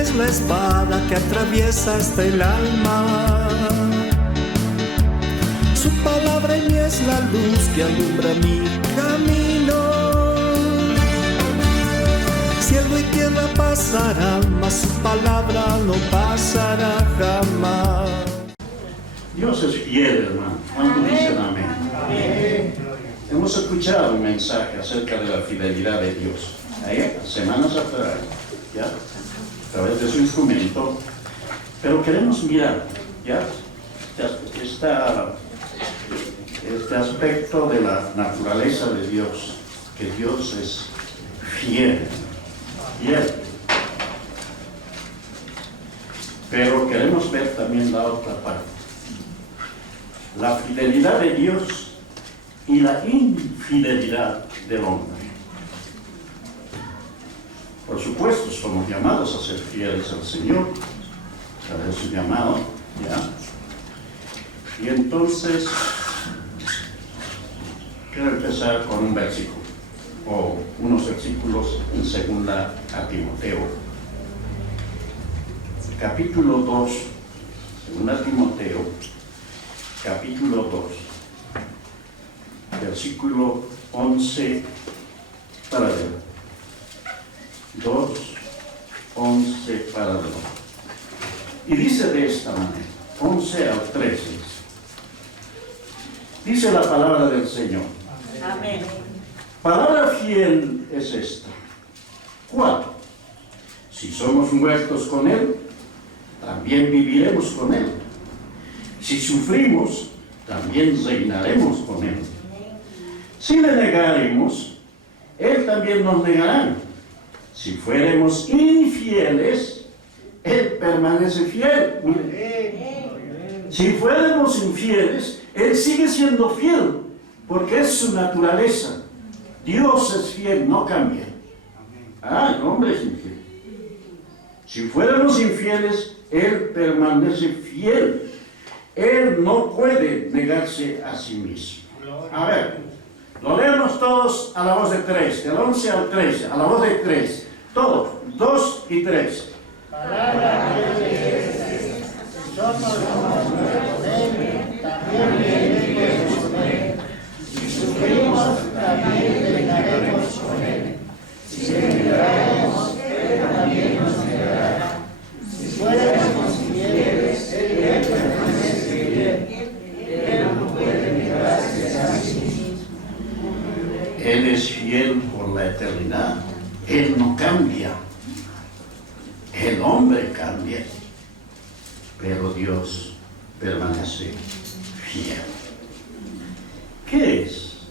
es la espada que atraviesa hasta el alma. Su palabra en mí es la luz que alumbra mi camino. Cielo y tierra pasarán, mas su palabra no pasará jamás. Dios es fiel, hermano. ¿Cuánto dicen amén? Amén. Hemos escuchado un mensaje acerca de la fidelidad de Dios. Ahí, semanas atrás, ¿ya? A través de su instrumento. Pero queremos mirar, ¿ya? Este aspecto de la naturaleza de Dios, que Dios es fiel. Fiel. Pero queremos ver también la otra parte. La fidelidad de Dios y la infidelidad del hombre. Por supuesto, somos llamados a ser fieles al Señor, a su llamado, ¿ya? Y entonces, quiero empezar con un versículo, o unos versículos en 2 a Timoteo. Capítulo 2, 2 Timoteo, capítulo 2, versículo 11 para adelante. 2, 11 para adelante. Y dice de esta manera, 11 al 13. Dice la palabra del Señor. Amén. Palabra fiel es esta. 4. Si somos muertos con Él, también viviremos con Él. Si sufrimos, también reinaremos con Él. Si le negaremos, Él también nos negará. Si fuéramos infieles, Él permanece fiel. Miren. Si fuéramos infieles, Él sigue siendo fiel, porque es su naturaleza. Dios es fiel, no cambia. El hombre es infiel. Si fuéramos infieles, Él permanece fiel. Él no puede negarse a sí mismo. A ver, lo leemos todos a la voz de 3, del 11 al 13, a la voz de 3. Todos, 2 y 3. Palabra que es, somos muertos en Él, también viviremos con Él. Si sufrimos, también reinaremos con Él. Si le negaremos, Él también nos negará. Si fuéramos infieles, Él permanece fiel. Él no puede negarse a sí mismo. Él es fiel por la eternidad. Él no cambia. El hombre cambia. Pero Dios permanece fiel. ¿Qué es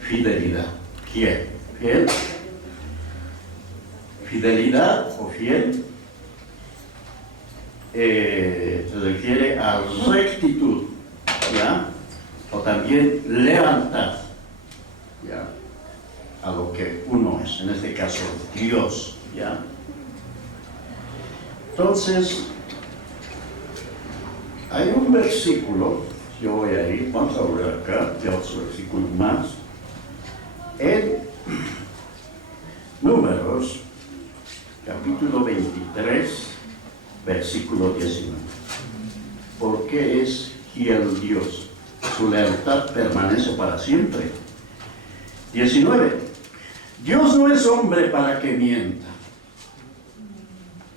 fidelidad? ¿Quién? ¿Fiel? Fidelidad o fiel se refiere a rectitud, ¿ya? O también lealtad, ¿ya? A lo que uno es, en este caso Dios, ¿ya? Entonces, hay un versículo, yo voy a ir, vamos a ver acá, y otro versículo más, en Números, capítulo 23, versículo 19. ¿Por qué es fiel Dios? Su lealtad permanece para siempre. 19. Dios no es hombre para que mienta,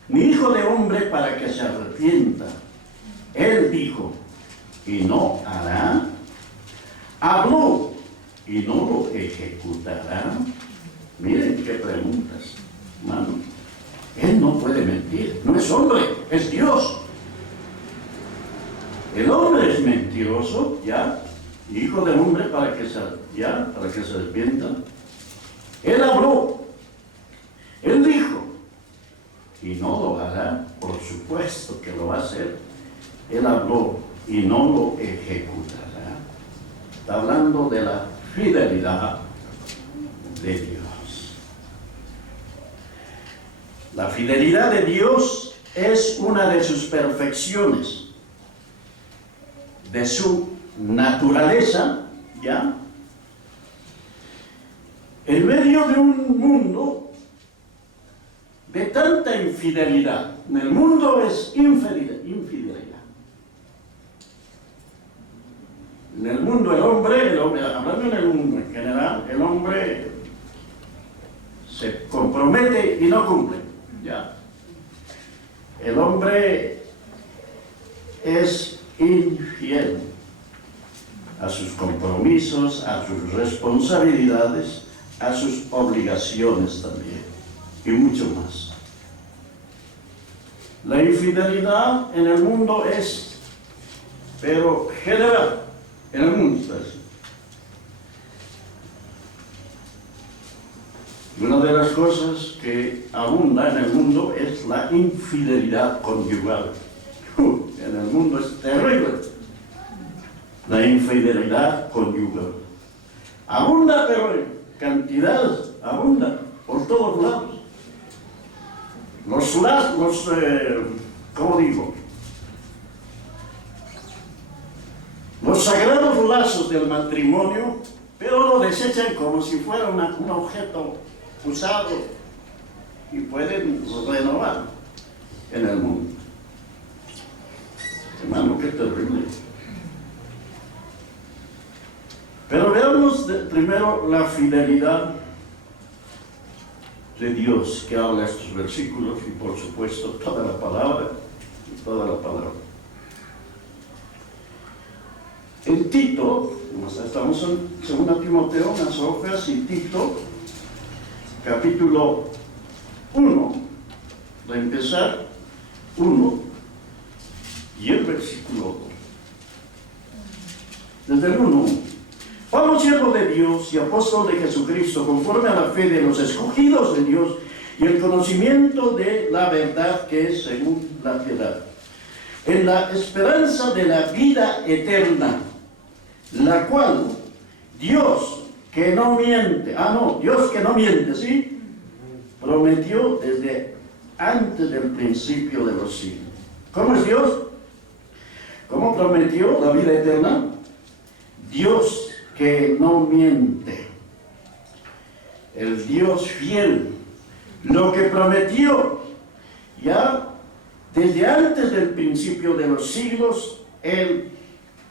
ni hijo de hombre para que se arrepienta. Él dijo, y no hará. Habló, y no lo ejecutará. Miren qué preguntas, hermano. Él no puede mentir, no es hombre, es Dios. El hombre es mentiroso, ¿ya? Hijo de hombre para que se arrepienta. Él habló, él dijo, y no lo hará, por supuesto que lo va a hacer. Él habló y no lo ejecutará. Está hablando de la fidelidad de Dios. La fidelidad de Dios es una de sus perfecciones, de su naturaleza, ¿ya? En medio de un mundo de tanta infidelidad. En el mundo es infidelidad. En el mundo el hombre, hablando en el mundo en general, el hombre se compromete y no cumple. ¿Ya? El hombre es infiel a sus compromisos, a sus responsabilidades, a sus obligaciones también, y mucho más. La infidelidad en el mundo es, pero general, en el mundo está así. Una de las cosas que abunda en el mundo es la infidelidad conyugal. En el mundo es terrible. La infidelidad conyugal. Abunda, pero en cantidades, abunda por todos lados. ¿Cómo digo? Los sagrados lazos del matrimonio, pero lo desechan como si fuera un objeto usado y pueden renovar en el mundo. Hermano, qué terrible. Pero veamos primero la fidelidad de Dios que habla estos versículos y por supuesto toda la palabra. En Tito, estamos en 2 Timoteo, unas hojas, y Tito, capítulo 1, de empezar 1 y el versículo 2. Desde el 1. Pablo, siervo de Dios y apóstol de Jesucristo, conforme a la fe de los escogidos de Dios y el conocimiento de la verdad que es según la piedad, en la esperanza de la vida eterna, la cual Dios que no miente, ¿sí? Prometió desde antes del principio de los siglos. ¿Cómo es Dios? ¿Cómo prometió la vida eterna? Dios que no miente, el Dios fiel, lo que prometió ya desde antes del principio de los siglos, Él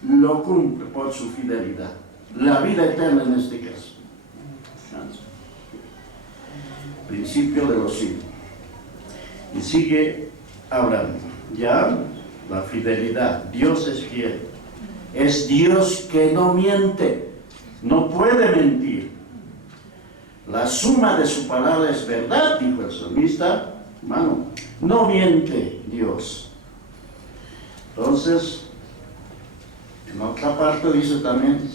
lo cumple por su fidelidad, la vida eterna en este caso. Principio de los siglos. Y sigue hablando, ya la fidelidad, Dios es fiel, es Dios que no miente. No puede mentir. La suma de su palabra es verdad, dijo el salmista. Hermano, no miente Dios. Entonces, en otra parte dice también,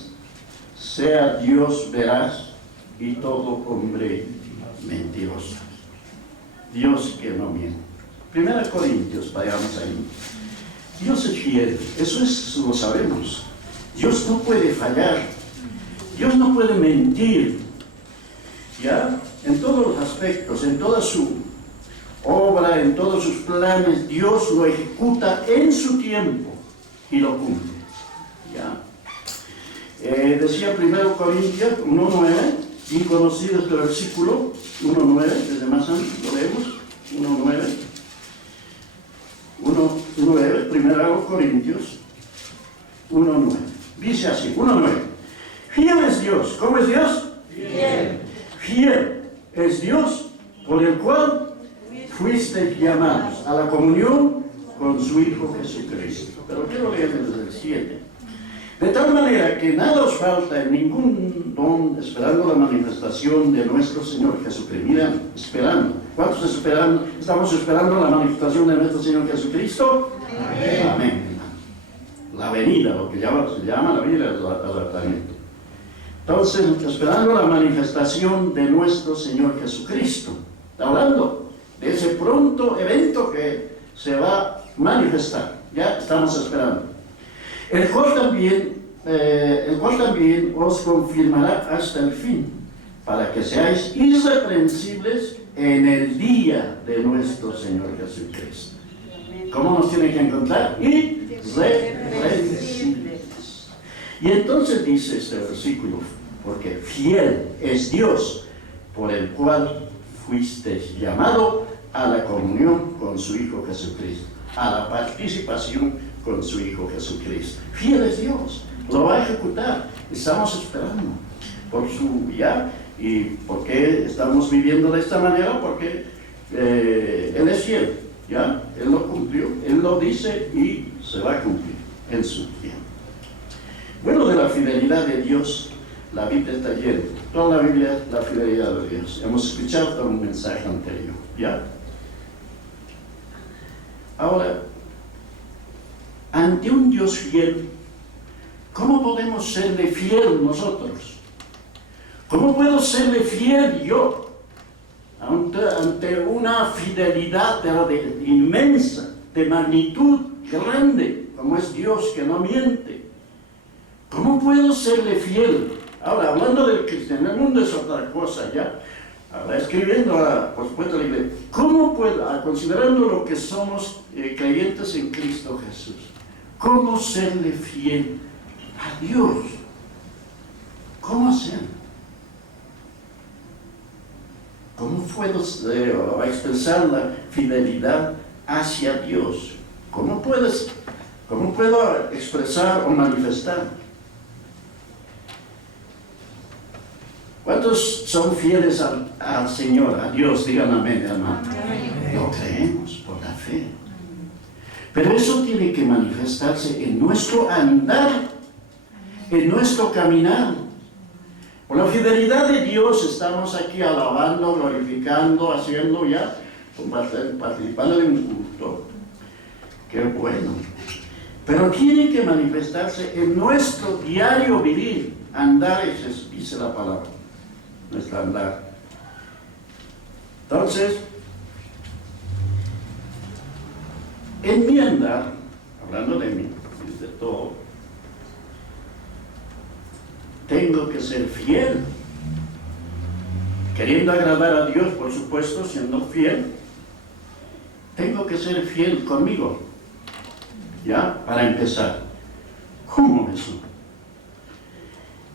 sea Dios veraz y todo hombre mentiroso. Dios que no miente. 1 Corintios, vayamos ahí. Dios es fiel, eso lo sabemos. Dios no puede fallar. Dios no puede mentir, ¿ya? En todos los aspectos, en toda su obra, en todos sus planes, Dios lo ejecuta en su tiempo y lo cumple, ¿ya? Decía 1 Corintios 1:9, bien conocido este versículo, 1:9, desde más antes lo leemos, 1:9, 1 Corintios 1:9, dice así, 1:9. Fiel es Dios. ¿Cómo es Dios? Fiel. Fiel es Dios por el cual fuisteis llamados a la comunión con su Hijo Jesucristo. Pero quiero leer desde el 7. De tal manera que nada os falta en ningún don, esperando la manifestación de nuestro Señor Jesucristo. Miren, esperando. ¿Cuántos esperan? ¿Estamos esperando la manifestación de nuestro Señor Jesucristo? Amén. Amén. La venida, lo que se llama la venida del arrebatamiento. Entonces, esperando la manifestación de nuestro Señor Jesucristo. Está hablando de ese pronto evento que se va a manifestar. Ya estamos esperando. El cual también os confirmará hasta el fin, para que seáis irreprensibles en el día de nuestro Señor Jesucristo. ¿Cómo nos tiene que encontrar? Irreprensibles. Y entonces dice este versículo, porque fiel es Dios, por el cual fuisteis llamado a la comunión con su Hijo Jesucristo, a la participación con su Hijo Jesucristo. Fiel es Dios, lo va a ejecutar. Estamos esperando por su ya. ¿Y por qué estamos viviendo de esta manera? Porque Él es fiel, ya, Él lo cumplió, Él lo dice y se va a cumplir en su tiempo. Bueno, de la fidelidad de Dios, la Biblia está llena. Toda la Biblia es la fidelidad de Dios. Hemos escuchado un mensaje anterior, ¿ya? Ahora, ante un Dios fiel, ¿cómo podemos serle fiel nosotros? ¿Cómo puedo serle fiel yo ante una fidelidad inmensa, de magnitud grande, como es Dios que no miente? ¿Cómo puedo serle fiel? Ahora, hablando del cristiano, el mundo es otra cosa ya. Ahora, escribiendo, por supuesto, la iglesia, ¿cómo puedo, considerando lo que somos creyentes en Cristo Jesús, cómo serle fiel a Dios? ¿Cómo hacerlo? ¿Cómo puedo expresar la fidelidad hacia Dios? ¿Cómo puedo expresar o manifestar? ¿Cuántos son fieles al Señor, a Dios? Digan amén, hermano. Lo creemos por la fe. Pero eso tiene que manifestarse en nuestro andar, en nuestro caminar. Por la fidelidad de Dios estamos aquí alabando, glorificando, haciendo ya, participando en un culto. Qué bueno. Pero tiene que manifestarse en nuestro diario vivir, andar, dice la palabra, nuestro andar. Entonces, en mi andar, hablando de mí, de todo, tengo que ser fiel, queriendo agradar a Dios, por supuesto, siendo fiel. Tengo que ser fiel conmigo, ¿ya? Para empezar, ¿cómo eso?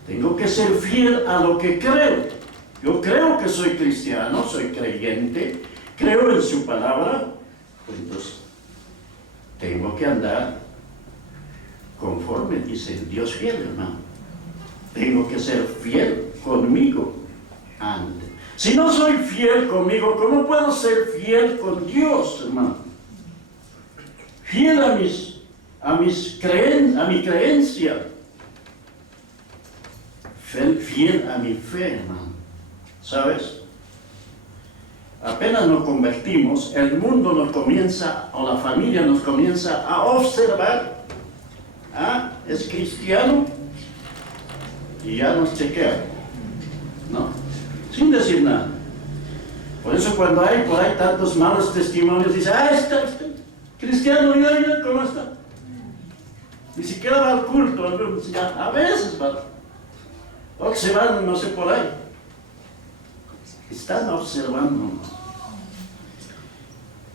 Tengo que ser fiel a lo que creo. Yo creo que soy cristiano, soy creyente, creo en su palabra, pues entonces tengo que andar conforme dice el Dios fiel, hermano. Tengo que ser fiel conmigo antes. Si no soy fiel conmigo, ¿cómo puedo ser fiel con Dios, hermano? Fiel a mi creencia. Fiel a mi fe, hermano. ¿Sabes? Apenas nos convertimos, el mundo nos comienza, o la familia nos comienza a observar. ¿Ah? ¿Es cristiano? Y ya nos chequea, ¿no? Sin decir nada. Por eso cuando hay por ahí tantos malos testimonios, dice, está cristiano, mira, ¿cómo está? Ni siquiera va al culto, a veces va. Otros se van, no sé, por ahí. Están observando.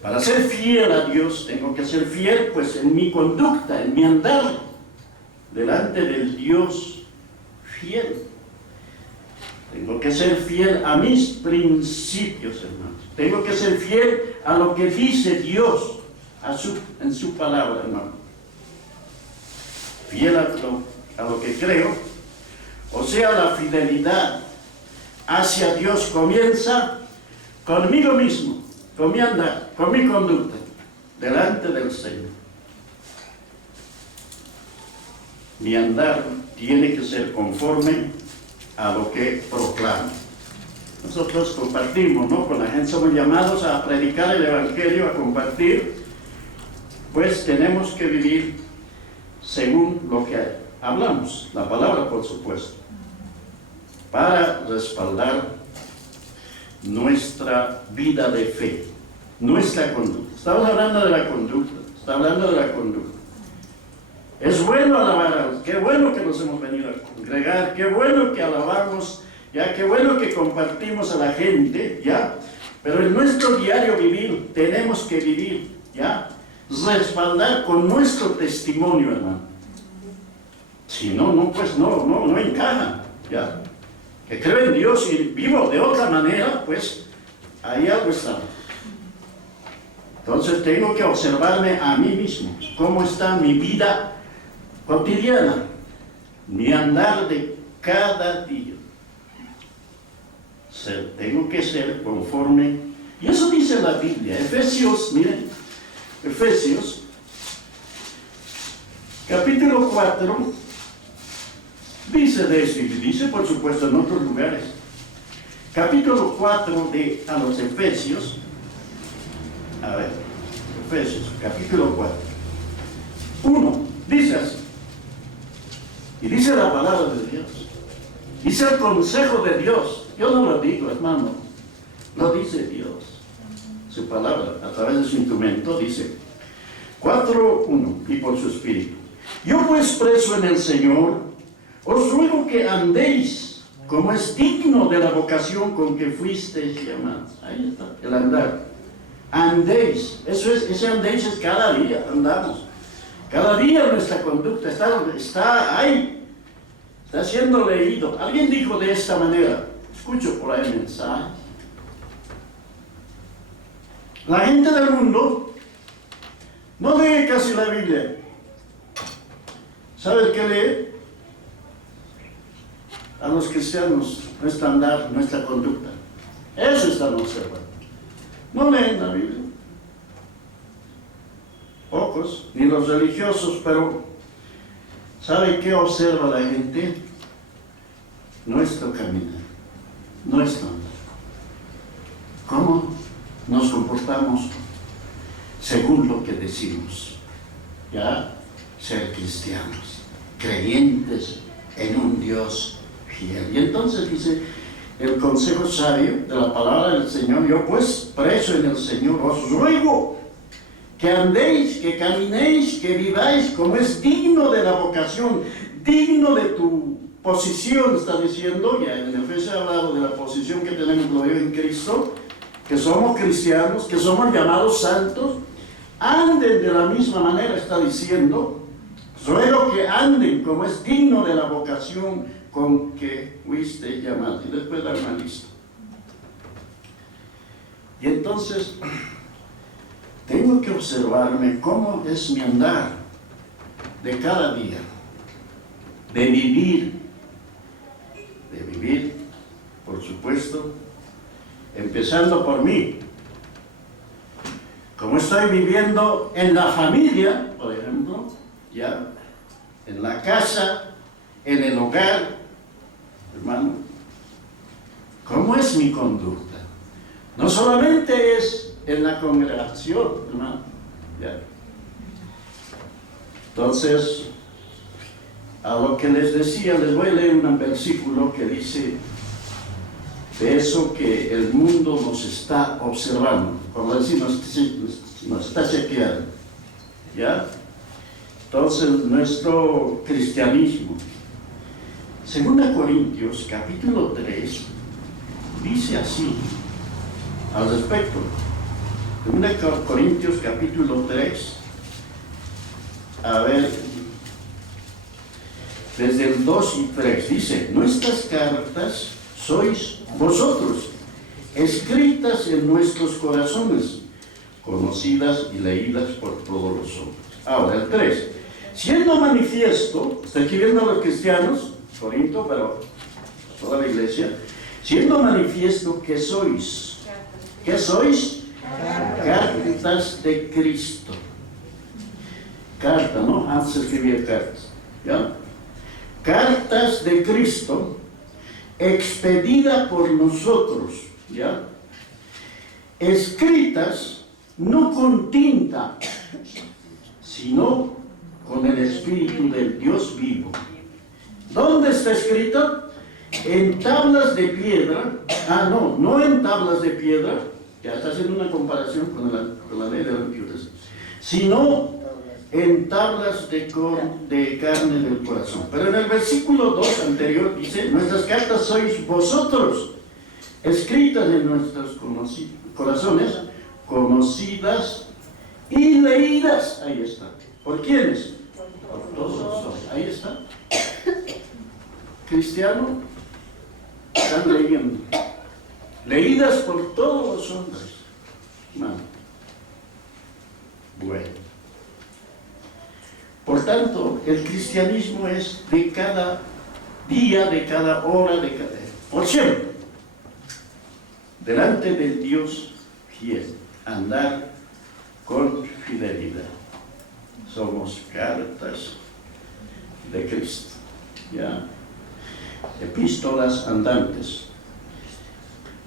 Para ser fiel a Dios, tengo que ser fiel, pues, en mi conducta, en mi andar, delante del Dios fiel. Tengo que ser fiel a mis principios, hermanos. Tengo que ser fiel a lo que dice Dios en su palabra, hermano. Fiel a lo que creo. O sea, la fidelidad hacia Dios comienza conmigo mismo, con mi andar, con mi conducta, delante del Señor. Mi andar tiene que ser conforme a lo que proclamo. Nosotros compartimos, ¿no? Con la gente somos llamados a predicar el Evangelio, a compartir, pues tenemos que vivir según lo que hablamos, la palabra, por supuesto, para respaldar nuestra vida de fe, nuestra conducta. Estamos hablando de la conducta, está hablando de la conducta. Es bueno alabar, qué bueno que nos hemos venido a congregar, qué bueno que alabamos, ya, qué bueno que compartimos a la gente, ya, pero en nuestro diario vivir tenemos que vivir, ya, respaldar con nuestro testimonio, hermano. Si no, pues no encaja, ya. Que creo en Dios y vivo de otra manera, pues ahí algo está. Entonces tengo que observarme a mí mismo, cómo está mi vida cotidiana, mi andar de cada día. Tengo que ser conforme, y eso dice la Biblia. Efesios, miren, Efesios, capítulo 4, dice de eso, y dice por supuesto en otros lugares. Capítulo 4 a los Efesios, a ver, Efesios, capítulo 4, 1, dice así, y dice la palabra de Dios, dice el consejo de Dios. Yo no lo digo, hermano, lo dice Dios. Su palabra, a través de su instrumento, dice 4:1, y por su espíritu. Yo pues preso en el Señor, os ruego que andéis como es digno de la vocación con que fuisteis llamados. Ahí está, el andar. Andéis, ese andéis es cada día, andamos. Cada día nuestra conducta está ahí, está siendo leído. Alguien dijo de esta manera, escucho por ahí mensajes. La gente del mundo no lee casi la Biblia. ¿Sabes qué lee? A los cristianos, nuestro andar, nuestra conducta. Eso están observando. No leen la Biblia. Pocos, ni los religiosos, pero ¿sabe qué observa la gente? Nuestro caminar, nuestro andar. ¿Cómo nos comportamos según lo que decimos? Ya, ser cristianos, creyentes en un Dios fiel. Y entonces dice el consejo sabio de la palabra del Señor: yo pues, preso en el Señor, os ruego que andéis, que caminéis, que viváis como es digno de la vocación, digno de tu posición, está diciendo. Ya en Efesios ha hablado de la posición que tenemos gloria en Cristo, que somos cristianos, que somos llamados santos. Anden de la misma manera, está diciendo. Ruego que anden como es digno de la vocación con que fuiste llamado. Y después da una lista. Y entonces tengo que observarme cómo es mi andar de cada día, de vivir, por supuesto, empezando por mí. Como estoy viviendo en la familia, por ejemplo, ya, en la casa, en el hogar, hermano, ¿cómo es mi conducta? No solamente es en la congregación, hermano, ya. Entonces, a lo que les decía, les voy a leer un versículo que dice de eso que el mundo nos está observando, como decir, nos está chequeando, ¿ya? Entonces, nuestro cristianismo, 2 Corintios, capítulo 3, dice así, al respecto. 2 Corintios, capítulo 3, a ver, desde el 2 y 3, dice: nuestras cartas sois vosotros, escritas en nuestros corazones, conocidas y leídas por todos los hombres. Ahora, el 3. Siendo manifiesto, está aquí viendo a los cristianos, Corinto, pero toda la iglesia, siendo manifiesto que sois, ¿qué sois? Cartas de Cristo. Carta, ¿no? Antes se escribía cartas, ¿ya? Cartas de Cristo, expedida por nosotros, ¿ya? Escritas no con tinta, sino con el Espíritu del Dios vivo. ¿Dónde está escrito? En tablas de piedra. No en tablas de piedra, ya está haciendo una comparación con la ley de la impureza, sino en tablas de carne del corazón. Pero en el versículo 2 anterior dice: nuestras cartas sois vosotros, escritas en nuestros corazones, conocidas y leídas. Ahí está. ¿Por quiénes? Por todos nosotros. Ahí está. Cristiano, están leyendo. Leídas por todos los hombres. Man. bueno. Por tanto, el cristianismo es de cada día, de cada hora, por siempre, delante del Dios fiel, andar con fidelidad. Somos cartas de Cristo, ¿ya? Epístolas andantes.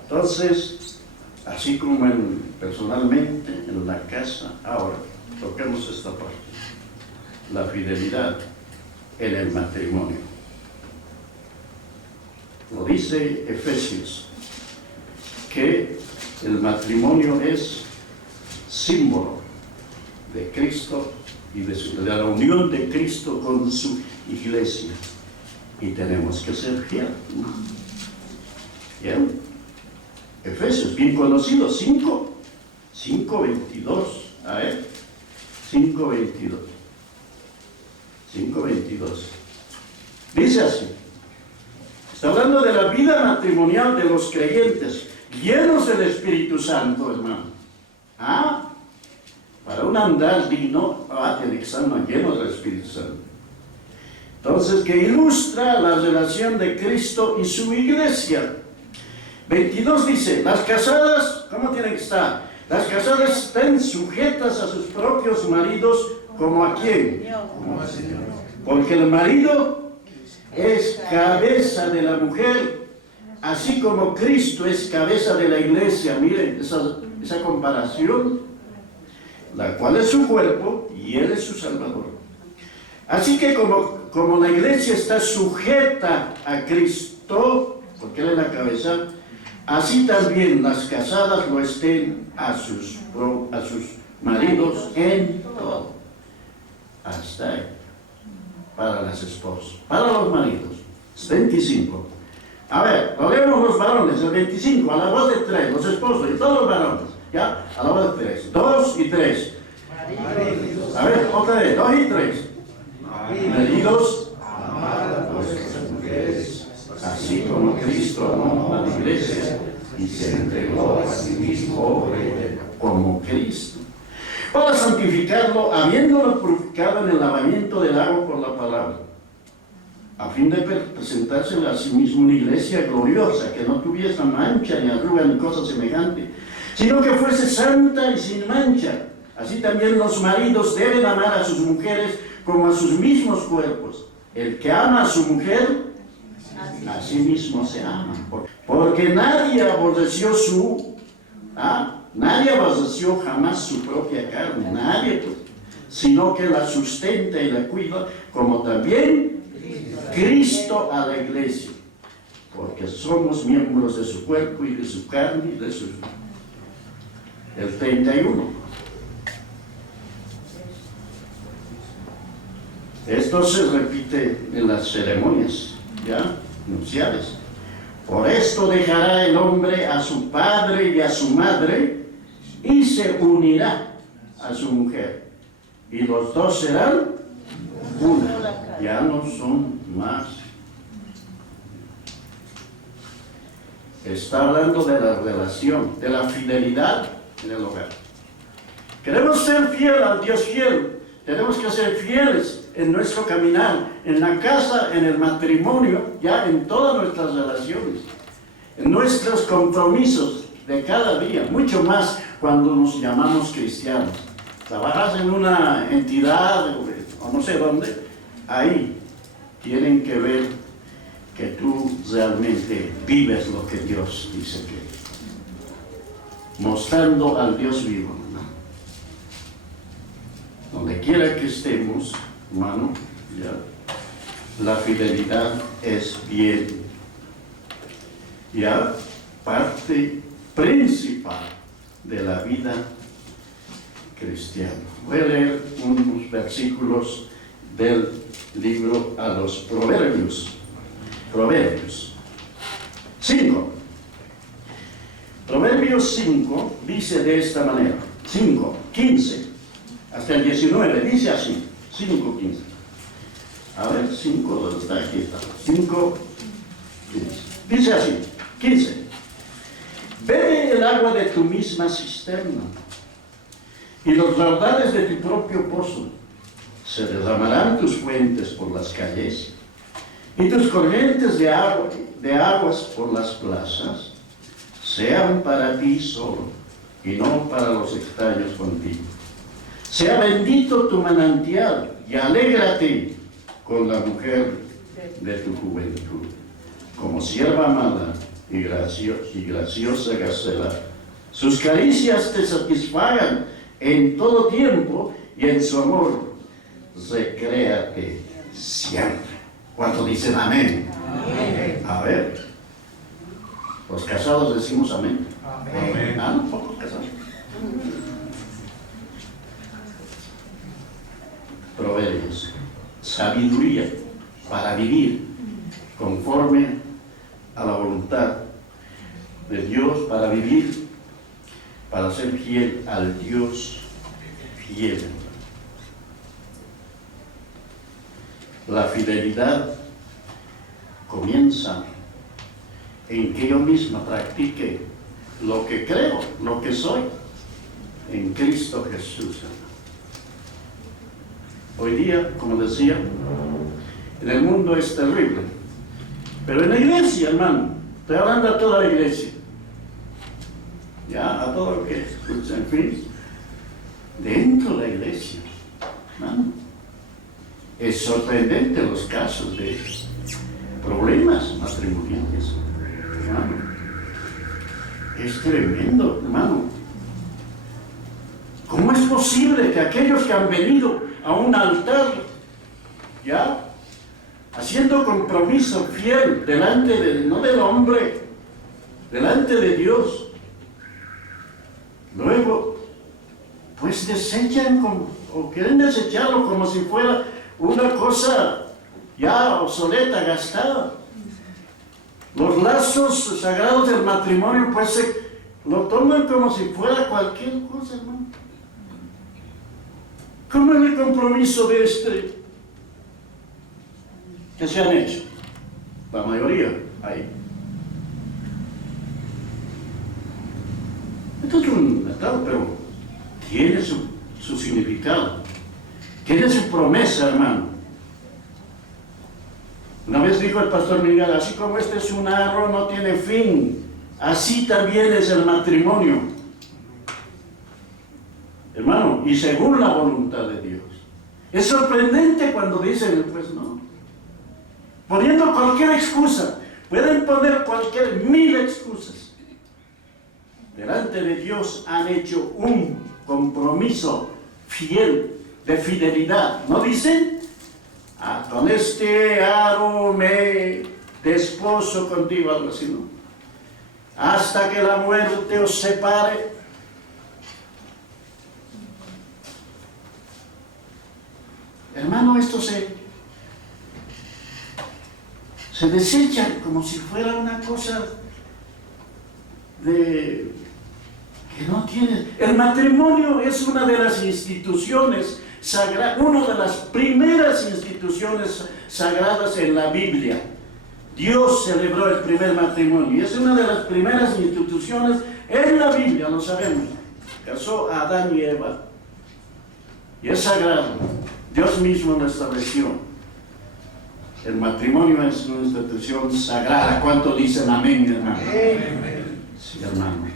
Entonces, así como personalmente en la casa, ahora toquemos esta parte, la fidelidad en el matrimonio. Lo dice Efesios, que el matrimonio es símbolo de Cristo y de la unión de Cristo con su iglesia. Y tenemos que ser fieles. ¿Bien? Efesios, bien conocido, 5:22. A ver, 5:22. Dice así. Está hablando de la vida matrimonial de los creyentes, llenos del Espíritu Santo, hermano. Para un andar digno, tiene que estar lleno del Espíritu Santo. Entonces, que ilustra la relación de Cristo y su iglesia. 22 dice, las casadas, ¿cómo tienen que estar? Las casadas estén sujetas a sus propios maridos, ¿como a quién? Como al Señor. Porque el marido es cabeza de la mujer, así como Cristo es cabeza de la iglesia. Miren esa comparación, la cual es su cuerpo y Él es su Salvador. Así que como la iglesia está sujeta a Cristo, porque Él es la cabeza, así también las casadas lo estén a sus maridos en todo. Hasta ahí. Para las esposas, para los maridos. Es 25. A ver, lo leemos los varones, el 25, a la voz de 3, los esposos y todos los varones. ¿Ya? A la voz de 3. 2 y 3. A ver, otra vez, 2 y 3. Maridos, amad a vuestras mujeres, así como Cristo amó a la iglesia y se entregó a sí mismo por ella, como Cristo, para santificarlo, habiéndolo purificado en el lavamiento del agua por la palabra, a fin de presentársela a sí mismo una iglesia gloriosa, que no tuviese mancha, ni arruga, ni cosa semejante, sino que fuese santa y sin mancha. Así también los maridos deben amar a sus mujeres como a sus mismos cuerpos. El que ama a su mujer, a sí mismo se ama. Porque nadie aborreció jamás su propia carne, nadie, sino que la sustenta y la cuida, como también Cristo a la iglesia, porque somos miembros de su cuerpo y de su carne y de su... El 31. Esto se repite en las ceremonias, ¿ya? Nupciales. Por esto dejará el hombre a su padre y a su madre y se unirá a su mujer. Y los dos serán una. Ya no son más. Está hablando de la relación, de la fidelidad en el hogar. Queremos ser fieles al Dios fiel. Tenemos que ser fieles en nuestro caminar, en la casa, en el matrimonio, ya en todas nuestras relaciones, en nuestros compromisos de cada día, mucho más cuando nos llamamos cristianos. Trabajas en una entidad o no sé dónde, ahí tienen que ver que tú realmente vives lo que Dios dice que es, mostrando al Dios vivo, ¿no? Donde quiera que estemos, hermano, ya, la fidelidad es bien, ya, parte principal de la vida cristiana. Voy a leer unos versículos del libro a los Proverbios. Proverbios 5. Proverbios 5 dice de esta manera, 5, 15, hasta el 19, dice así, 5, 15. A ver, 5, ¿dónde está? Aquí está. 5, 15. Dice así, 15. Bebe el agua de tu misma cisterna y los raudales de tu propio pozo. Se derramarán tus fuentes por las calles, y tus corrientes de aguas por las plazas, sean para ti solo, y no para los extraños contigo. Sea bendito tu manantial, y alégrate con la mujer de tu juventud, como sierva amada y graciosa gacela. Sus caricias te satisfagan en todo tiempo, y en su amor recréate siempre. ¿Cuántos dicen amén? Amén. A ver, los casados decimos amén. Amén. Ah, no, pocos casados. Proverbios, sabiduría para vivir conforme a la voluntad de Dios, para vivir, para ser fiel al Dios fiel. La fidelidad comienza en que yo misma practique lo que creo, lo que soy en Cristo Jesús. Hoy día, como decía, en el mundo es terrible, pero en la iglesia, hermano, estoy hablando a toda la iglesia, ya a todo lo que escucha, en fin, dentro de la iglesia, hermano, es sorprendente los casos de problemas matrimoniales, hermano. Es tremendo, hermano. ¿Cómo es posible que aquellos que han venido a un altar, ya, haciendo compromiso fiel delante de, no del hombre, delante de Dios, luego, pues desechan o quieren desecharlo como si fuera una cosa ya obsoleta, gastada? Los lazos sagrados del matrimonio, pues lo toman como si fuera cualquier cosa, hermano. ¿Cómo es el compromiso de que se han hecho? La mayoría ahí. Esto es un tratado, pero tiene su significado, tiene su promesa, hermano. Una vez dijo el pastor Miguel, así como este es un árbol, no tiene fin, así también es el matrimonio, hermano, y según la voluntad de Dios. Es sorprendente cuando dicen, pues no, poniendo cualquier excusa, pueden poner mil excusas. Delante de Dios han hecho un compromiso fiel, de fidelidad. ¿No dicen? Con este aro me desposo contigo, algo así, ¿no? Hasta que la muerte os separe. Hermano, esto se desecha como si fuera una cosa que no tiene. El matrimonio es una de las instituciones sagradas, una de las primeras instituciones sagradas en la Biblia. Dios celebró el primer matrimonio y es una de las primeras instituciones en la Biblia, lo sabemos. Casó a Adán y Eva y es sagrado. Dios mismo lo estableció. El matrimonio es una institución sagrada. ¿Cuánto dicen amén, hermano? Amén. Sí, hermano.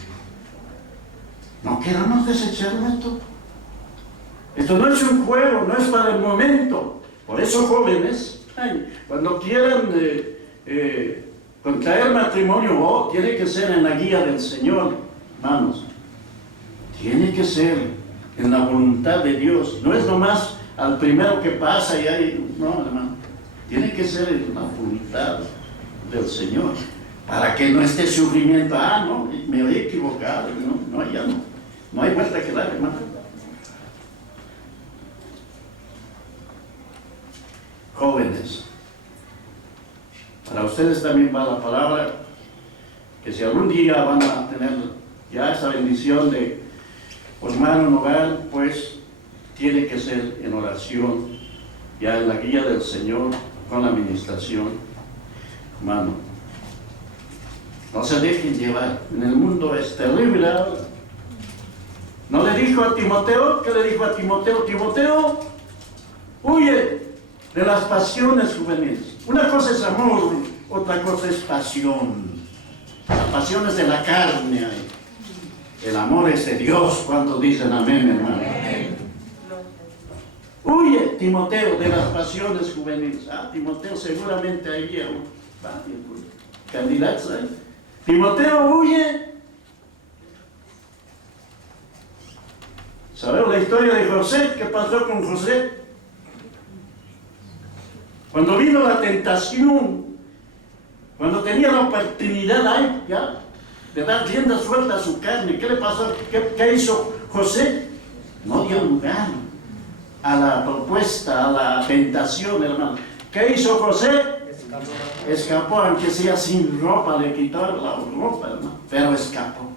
No queramos desechar esto. Esto no es un juego, no es para el momento. Por eso, jóvenes, cuando quieran contraer matrimonio, tiene que ser en la guía del Señor, hermanos. Tiene que ser en la voluntad de Dios. No es nomás al primero que pasa y ahí, no, hermano. Tiene que ser en la voluntad del Señor. Para que no esté sufrimiento. No, me he equivocado. No, ya no. No hay vuelta que dar, hermano. Jóvenes, para ustedes también va la palabra, que si algún día van a tener ya esa bendición de formar un hogar, pues tiene que ser en oración, ya en la guía del Señor, con la administración. Hermano, no se dejen llevar. En el mundo es terrible ahora. ¿No le dijo a Timoteo? ¿Qué le dijo a Timoteo? Timoteo, huye de las pasiones juveniles. Una cosa es amor, otra cosa es pasión. La pasión es de la carne. El amor es de Dios. ¿Cuántos dicen amén, hermano? Amén. Huye, Timoteo, de las pasiones juveniles. Timoteo seguramente había varios candidatos ahí. Timoteo, huye. ¿Sabemos la historia de José? ¿Qué pasó con José? Cuando vino la tentación, cuando tenía la oportunidad ahí, ya, de dar rienda suelta a su carne, ¿qué le pasó? ¿Qué hizo José? No dio lugar a la propuesta, a la tentación, hermano. ¿Qué hizo José? Escapó, aunque sea sin ropa, le quitó la ropa, hermano, pero escapó.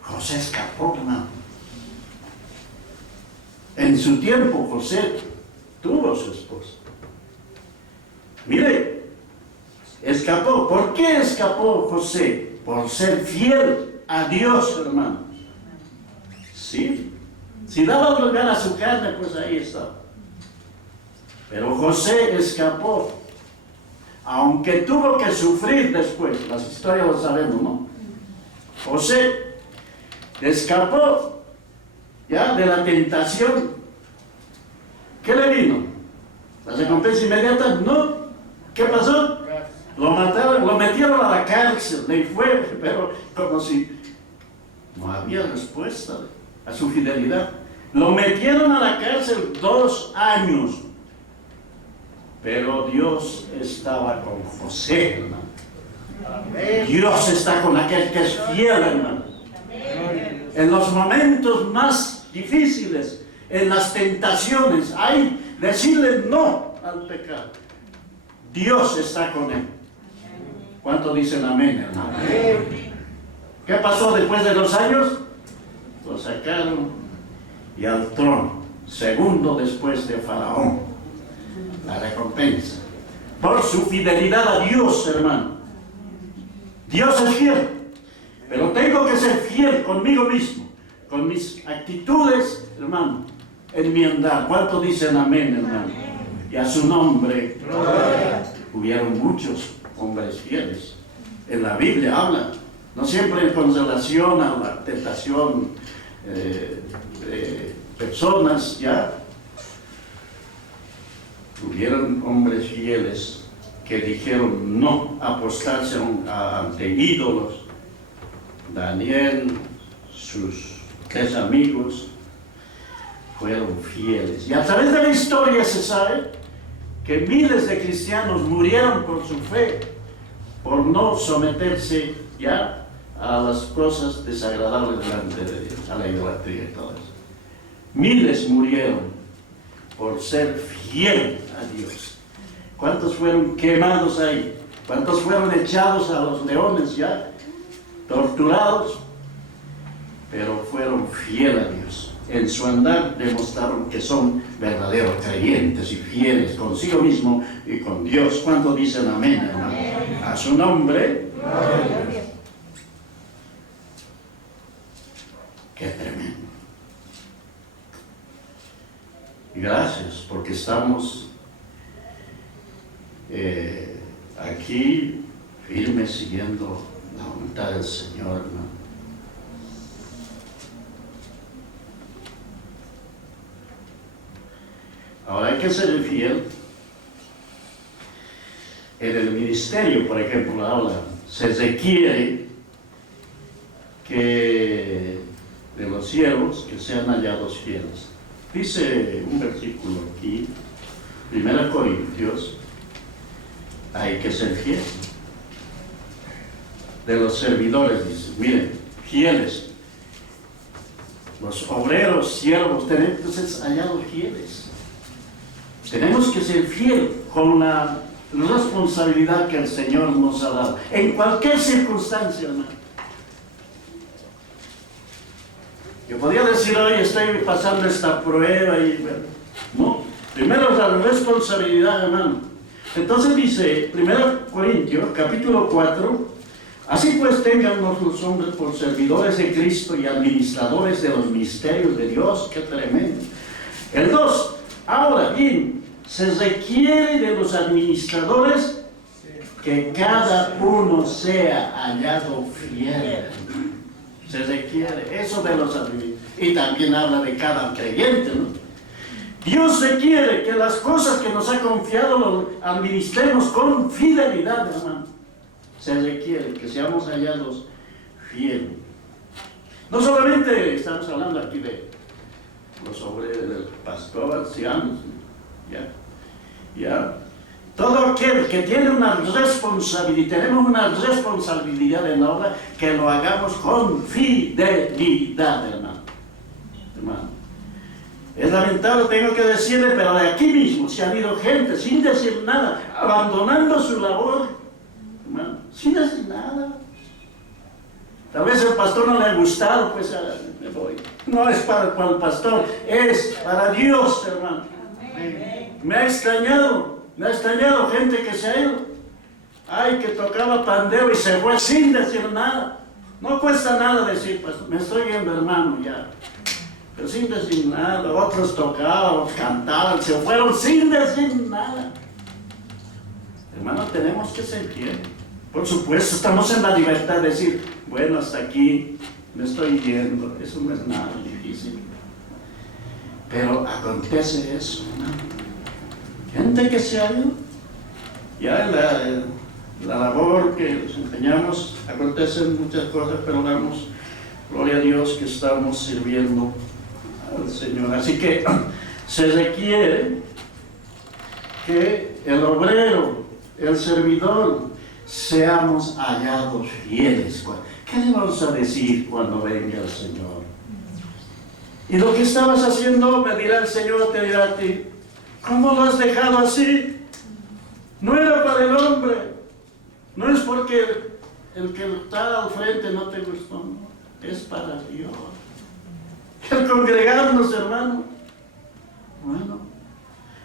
José escapó, hermano. En su tiempo, José tuvo su esposa. Mire, escapó. ¿Por qué escapó José? Por ser fiel a Dios, hermano. Sí. Si daba lugar a su carne, pues ahí estaba. Pero José escapó. Aunque tuvo que sufrir después. Las historias lo sabemos, ¿no? José escapó ya de la tentación. ¿Qué le vino? ¿La recompensa inmediata? No. ¿Qué pasó? Lo mataron, lo metieron a la cárcel, le fue, pero como si no había respuesta a su fidelidad. Lo metieron a la cárcel 2 años, pero Dios estaba con José, hermano. Dios está con aquel que es fiel, hermano. En los momentos más difíciles, en las tentaciones, hay decirle no al pecado. Dios está con él. ¿Cuántos dicen amén, hermano? ¿Qué pasó después de 2 años? Lo sacaron y al trono, segundo después de Faraón, la recompensa por su fidelidad a Dios, hermano. Dios es fiel, pero tengo que ser fiel conmigo mismo, con mis actitudes, hermano, en mi andar. ¿Cuántos dicen amén, hermano? Y a su nombre, hubieron muchos hombres fieles. En la Biblia habla, no siempre con relación a la tentación de personas, ya. Hubieron hombres fieles que dijeron no apostarse ante ídolos. Daniel, sus 3 amigos, fueron fieles. Y a través de la historia se sabe que miles de cristianos murieron por su fe, por no someterse ya a las cosas desagradables delante de Dios, a la idolatría y todo eso. Miles murieron por ser fiel a Dios. ¿Cuántos fueron quemados ahí? ¿Cuántos fueron echados a los leones ya? Torturados, pero fueron fieles a Dios. En su andar demostraron que son verdaderos creyentes y fieles consigo mismo y con Dios. ¿Cuántos dicen amén, hermano? A su nombre. Qué tremendo. Y gracias porque estamos aquí firmes siguiendo la voluntad del Señor, ¿no? Ahora hay que ser fiel. En el ministerio, por ejemplo, ahora se requiere que de los siervos que sean hallados fieles. Dice un versículo aquí, 1 Corintios, hay que ser fiel. De los servidores, dice, miren, fieles. Los obreros, siervos, tenemos que ser hallados fieles. Tenemos que ser fieles con la responsabilidad que el Señor nos ha dado, en cualquier circunstancia, hermano. Yo podría decir hoy estoy pasando esta prueba y no, primero la responsabilidad, hermano. Entonces dice 1 Corintios capítulo 4 Así pues, téngannos los hombres por servidores de Cristo y administradores de los misterios de Dios. ¡Qué tremendo! El 2. Ahora bien, se requiere de los administradores que cada uno sea hallado fiel. Se requiere eso de los administradores. Y también habla de cada creyente, ¿no? Dios requiere que las cosas que nos ha confiado lo administremos con fidelidad, hermano. Se requiere que seamos hallados fieles. No solamente estamos hablando aquí de los obreros, del pastor, ancianos, ya. Todo aquel que tiene una responsabilidad, tenemos una responsabilidad en la obra, que lo hagamos con fidelidad, hermano. Es lamentable, tengo que decirle, pero de aquí mismo se ha habido gente sin decir nada, abandonando su labor, hermano, sin decir nada. Tal vez el pastor no le ha gustado, pues me voy. No es para el pastor, es para Dios, hermano. Me ha extrañado gente que se ha ido. Ay, que tocaba pandero y se fue sin decir nada. No cuesta nada decir, pastor, me estoy yendo, hermano, ya. Pero sin decir nada. Otros tocaban, otros cantaban, se fueron sin decir nada. Hermano, tenemos que ser fieles. Por supuesto, estamos en la libertad de decir, bueno, hasta aquí me estoy yendo. Eso no es nada difícil. Pero acontece eso, hermano. Gente que se ha ido, ya la labor que desempeñamos, acontecen muchas cosas, pero damos gloria a Dios que estamos sirviendo al Señor. Así que se requiere que el obrero, el servidor, seamos hallados fieles. ¿Qué le vamos a decir cuando venga el Señor? Y lo que estabas haciendo, me dirá el Señor, te dirá a ti, ¿cómo lo has dejado así? No era para el hombre. No es porque el que está al frente no te gustó, no. Es para Dios. El congregarnos, hermano. Bueno,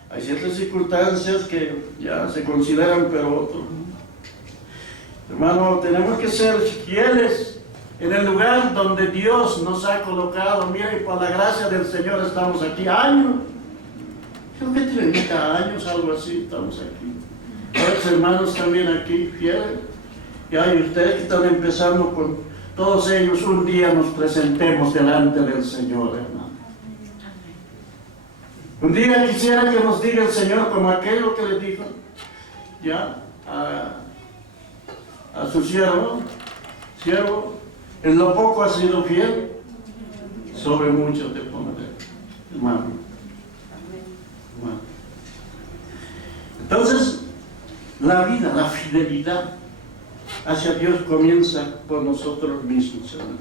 hay ciertas circunstancias que ya se consideran, pero otros no. Hermano, tenemos que ser fieles en el lugar donde Dios nos ha colocado. Mire, por la gracia del Señor estamos aquí años. Creo que 30 años, algo así, estamos aquí. Los hermanos también aquí, fieles. Y hay ustedes que están empezando con todos ellos, un día nos presentemos delante del Señor, hermano. Un día quisiera que nos diga el Señor, como aquello que le dijo ya a su siervo, en lo poco has sido fiel, sobre mucho te pondré, hermano. Entonces, la vida, la fidelidad hacia Dios comienza por nosotros mismos, hermano.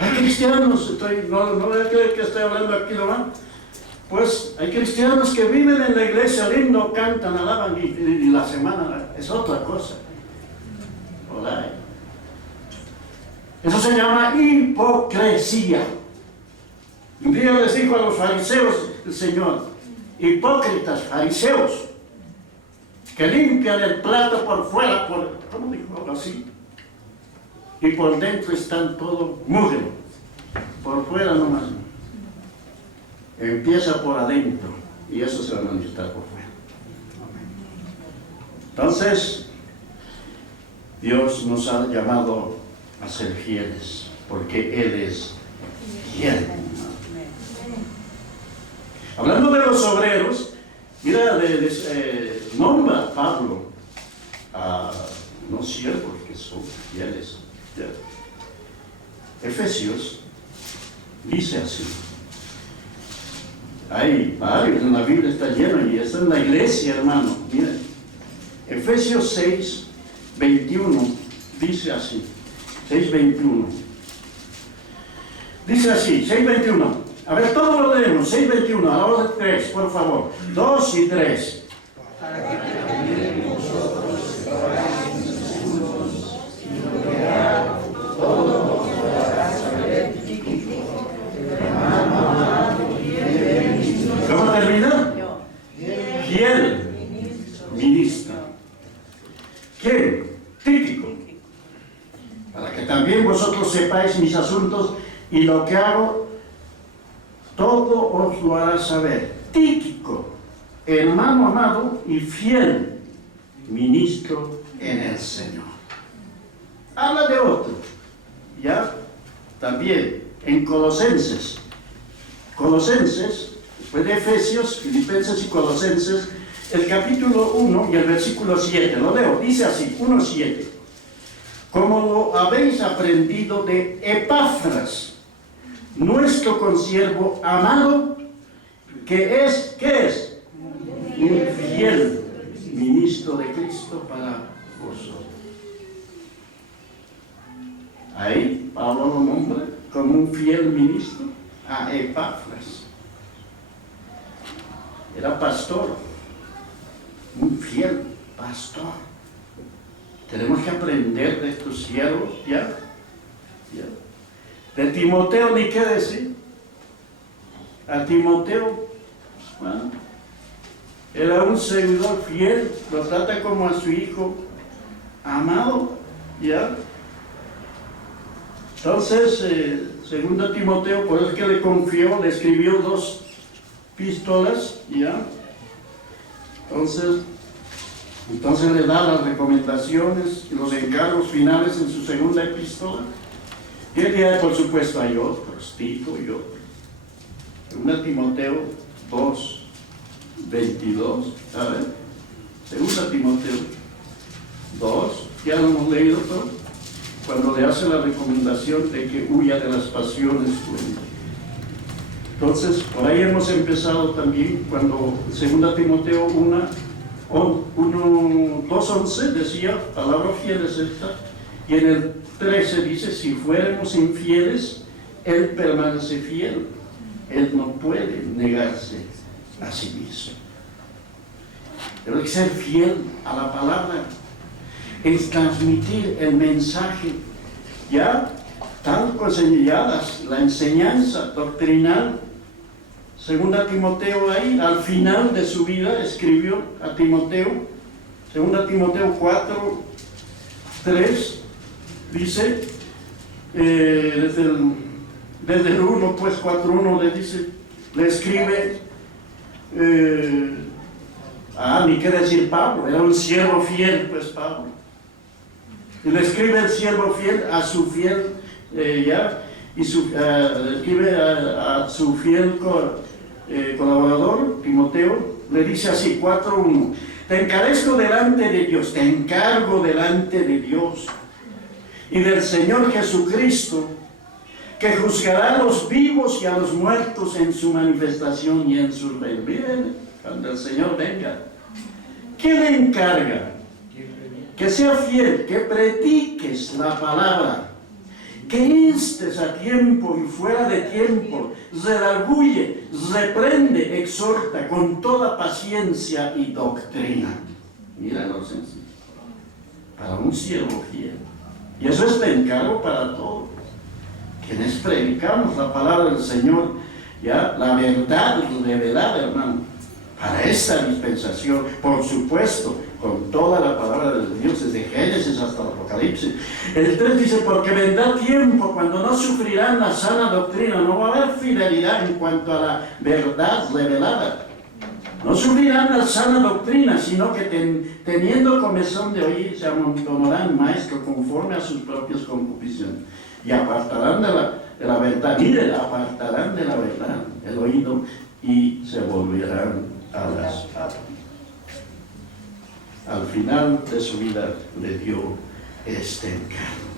Hay cristianos, no voy a creer que estoy hablando aquí nomás, pues hay cristianos que viven en la iglesia lindo, cantan, alaban y la semana es otra cosa. Hola. Eso se llama hipocresía. Un día les dijo a los fariseos el Señor, hipócritas, fariseos, que limpian el plato por fuera, ¿cómo dijo así? Y por dentro están todo mugre, por fuera nomás. Empieza por adentro y eso se va a manifestar por fuera. Entonces, Dios nos ha llamado a ser fieles, porque Él es fiel. Hablando de los obreros, mira, nombra Pablo a no siervos que son fieles. Efesios dice así. Hay varios, en la Biblia está lleno y está en la iglesia, hermano. Mira, Efesios 6, 21, dice así. 6:21. Dice así, 6:21. A ver, todos lo leemos, 6:21, a la hora de 3, por favor. 2 y 3. Para que también nosotros juntos y lograr todo para saber hermano amado y fiel ministro. ¿Cómo termina? Fiel ministro. ¿Quién? Tíquico. asuntos, y lo que hago, todo os lo hará saber. Tíquico, hermano amado y fiel ministro en el Señor. Habla de otro, ¿ya? También en Colosenses, después de Efesios, Filipenses y Colosenses, el capítulo 1 y el versículo 7, lo leo, dice así, 1:7. Como lo habéis aprendido de Epafras, nuestro consiervo amado, que es, ¿qué es? Un fiel ministro de Cristo para vosotros. Ahí Pablo lo nombra como un fiel ministro a Epafras. Era pastor, un fiel pastor. Tenemos que aprender de estos siervos, ¿ya? De Timoteo ni qué decir. A Timoteo, bueno, era un seguidor fiel, lo trata como a su hijo amado, ¿ya? Entonces, segundo Timoteo, por eso es que le confió, le escribió 2 epístolas, ¿ya? Entonces le da las recomendaciones y los encargos finales en su segunda epístola. Y el día, por supuesto, hay otros, Tito y otros. 2 Timoteo 2:22, a ver, 2 Timoteo 2, ya lo hemos leído todo, cuando le hace la recomendación de que huya de las pasiones cruentas. Entonces, por ahí hemos empezado también, cuando 2 Timoteo 2:11 decía, palabra fiel es esta, y en el 13 dice, si fuéramos infieles, Él permanece fiel, Él no puede negarse a sí mismo. Pero hay que ser fiel a la palabra, es transmitir el mensaje, ya tal cosa, ya la enseñanza doctrinal. 2 Timoteo ahí, al final de su vida, escribió a Timoteo, 2 Timoteo 4:3, dice, desde el 1, pues 4:1 le escribe, ni qué decir Pablo, era un siervo fiel, pues Pablo. Y le escribe el siervo fiel a su fiel, le escribe a su fiel colaborador, Timoteo, le dice así, 4:1, te encargo delante de Dios y del Señor Jesucristo, que juzgará a los vivos y a los muertos en su manifestación y en su reino. Miren, cuando el Señor venga, ¿qué le encarga? Que sea fiel, que prediques la palabra, que instes a tiempo y fuera de tiempo, redarguye, reprende, exhorta con toda paciencia y doctrina. Mira lo sencillo, para un siervo fiel. Y eso es el encargo para todos. Quienes predicamos la palabra del Señor, ya, la verdad revelada, hermano, para esta dispensación, por supuesto, con toda la palabra de Dios, desde Génesis hasta el Apocalipsis. El 3 dice, porque vendrá tiempo cuando no sufrirán la sana doctrina, no va a haber fidelidad en cuanto a la verdad revelada. No sufrirán la sana doctrina, sino que teniendo comezón de oír, se amontonarán maestros conforme a sus propias concupiscencias y apartarán de la verdad. Miren, apartarán de la verdad el oído y se volverán a las patas. Al final de su vida le dio este encargo.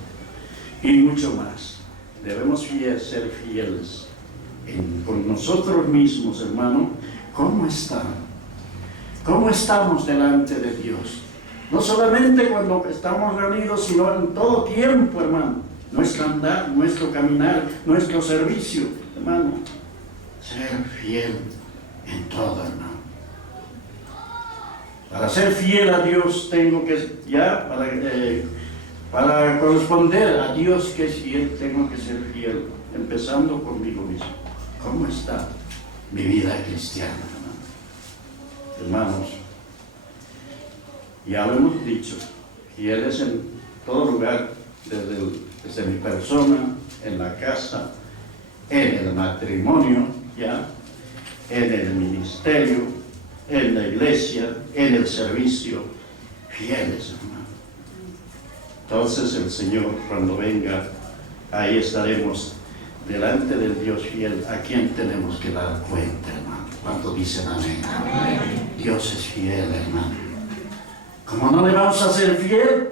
Y mucho más. Debemos ser fieles con nosotros mismos, hermano. ¿Cómo están? ¿Cómo estamos delante de Dios? No solamente cuando estamos reunidos, sino en todo tiempo, hermano. Nuestro andar, nuestro caminar, nuestro servicio, hermano. Ser fiel en todo, hermano. Para ser fiel a Dios tengo que, para corresponder a Dios que es fiel, tengo que ser fiel, empezando conmigo mismo. ¿Cómo está mi vida cristiana, hermano? Hermanos, ya lo hemos dicho, fieles en todo lugar, desde el desde mi persona, en la casa, en el matrimonio, ¿ya? En el ministerio, en la iglesia, en el servicio, fieles, hermano. Entonces el Señor, cuando venga, ahí estaremos delante del Dios fiel, a quien tenemos que dar cuenta, hermano. ¿Cuánto dicen amén? Amén? Dios es fiel, hermano. ¿Cómo no le vamos a ser fiel?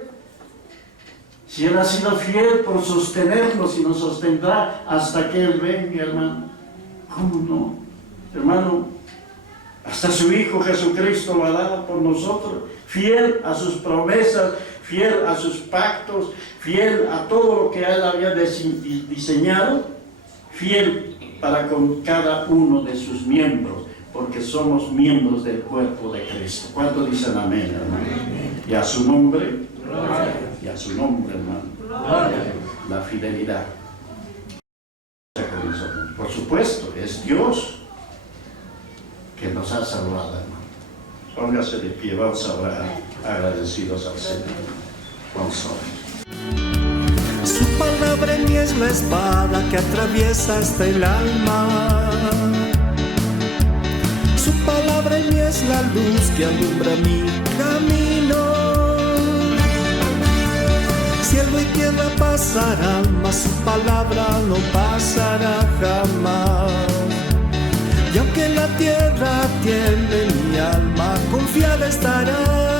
Si Él ha sido fiel por sostenernos y nos sostendrá hasta que Él venga, hermano. ¿Cómo no? Hermano, hasta su Hijo Jesucristo lo ha dado por nosotros, fiel a sus promesas, fiel a sus pactos, fiel a todo lo que Él había diseñado, fiel para con cada uno de sus miembros, porque somos miembros del cuerpo de Cristo. ¿Cuánto dicen amén, hermano? Amén. Y a su nombre, gloria. Y a su nombre, hermano, gloria. La fidelidad. Por supuesto, es Dios que nos ha salvado, hermano. Póngase de pie, vamos a orar agradecidos al Señor. Vamos a orar. Su palabra en mí es la espada que atraviesa hasta el alma. Su palabra en mí es la luz que alumbra mi camino. Cielo y tierra pasarán, mas su palabra no pasará jamás. Y aunque la tierra tiemble, mi alma confiada estará.